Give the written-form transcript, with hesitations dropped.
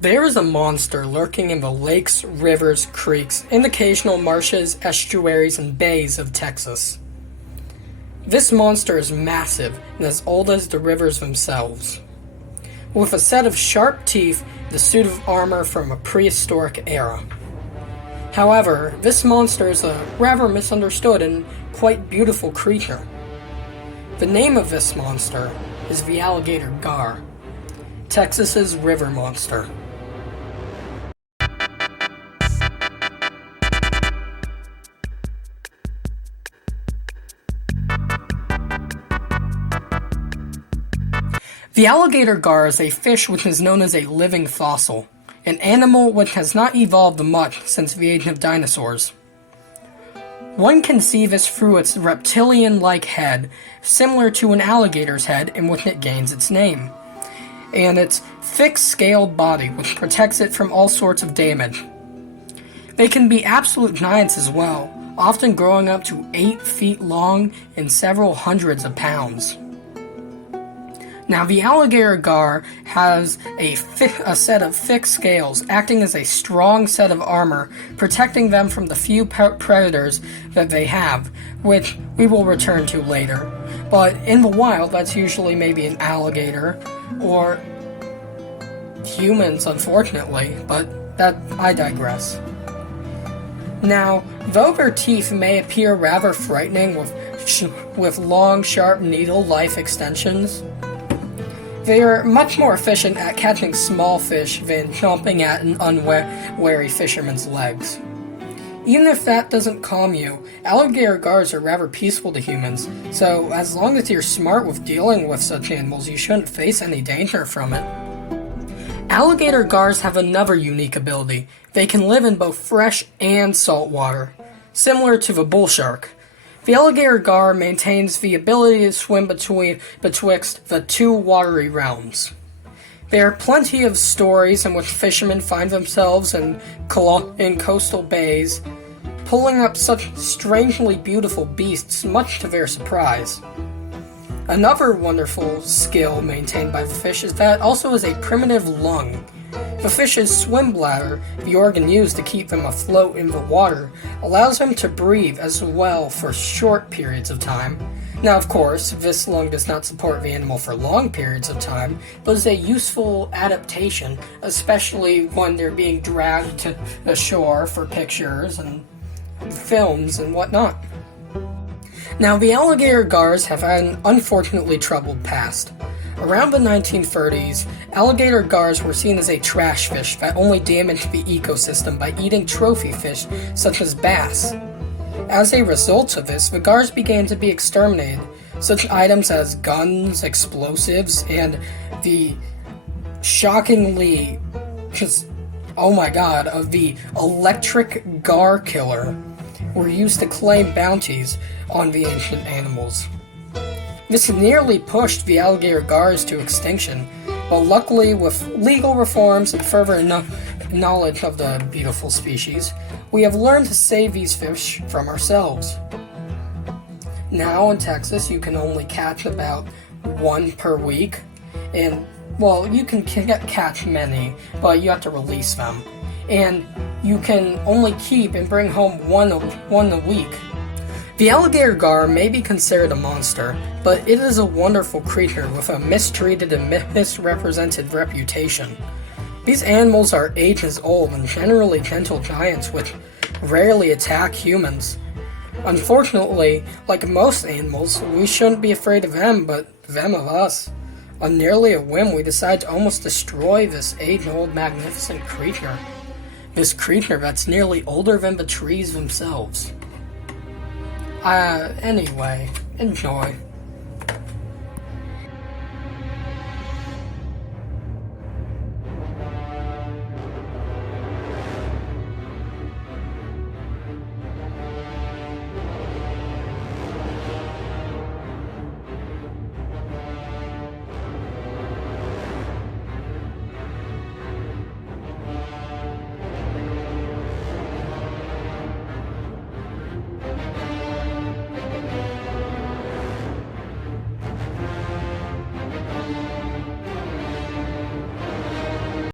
There is a monster lurking in the lakes, rivers, creeks, and occasional marshes, estuaries, and bays of Texas. This monster is massive and as old as the rivers themselves, with a set of sharp teeth, the suit of armor from a prehistoric era. However, this monster is a rather misunderstood and quite beautiful creature. The name of this monster is the alligator gar, Texas's river monster. The alligator gar is a fish which is known as a living fossil, an animal which has not evolved much since the age of dinosaurs. One can see this through its reptilian-like head, similar to an alligator's head in which it gains its name, and its thick scaled body which protects it from all sorts of damage. They can be absolute giants as well, often growing up to 8 feet long and several hundreds of pounds. Now, the alligator gar has a set of thick scales, acting as a strong set of armor, protecting them from the few predators that they have, which we will return to later. But in the wild, that's usually maybe an alligator, or humans, unfortunately, but that I digress. Now, though their teeth may appear rather frightening with long, sharp needle-like extensions, they are much more efficient at catching small fish than chomping at an unwary fisherman's legs. Even if that doesn't calm you, alligator gars are rather peaceful to humans, so as long as you're smart with dealing with such animals, you shouldn't face any danger from it. Alligator gars have another unique ability. They can live in both fresh and salt water, similar to the bull shark. The alligator gar maintains the ability to swim betwixt the two watery realms. There are plenty of stories in which fishermen find themselves in coastal bays, pulling up such strangely beautiful beasts, much to their surprise. Another wonderful skill maintained by the fish is that it also has a primitive lung. The fish's swim bladder, the organ used to keep them afloat in the water, allows them to breathe as well for short periods of time. Now, of course, this lung does not support the animal for long periods of time, but is a useful adaptation, especially when they're being dragged to the shore for pictures and films and whatnot. Now, the alligator gars have had an unfortunately troubled past. Around the 1930s, alligator gars were seen as a trash fish that only damaged the ecosystem by eating trophy fish such as bass. As a result of this, the gars began to be exterminated. Such items as guns, explosives, and the shockingly of the electric gar killer were used to claim bounties on the ancient animals. This nearly pushed the alligator gars to extinction, but luckily with legal reforms and further knowledge of the beautiful species, we have learned to save these fish from ourselves. Now in Texas, you can only catch about one per week, and well, you can catch many, but you have to release them. And you can only keep and bring home one a week. The alligator gar may be considered a monster, but it is a wonderful creature with a mistreated and misrepresented reputation. These animals are ages old and generally gentle giants which rarely attack humans. Unfortunately, like most animals, we shouldn't be afraid of them, but them of us. On nearly a whim, we decide to almost destroy this age-old magnificent creature. This creature that's nearly older than the trees themselves. Anyway, enjoy.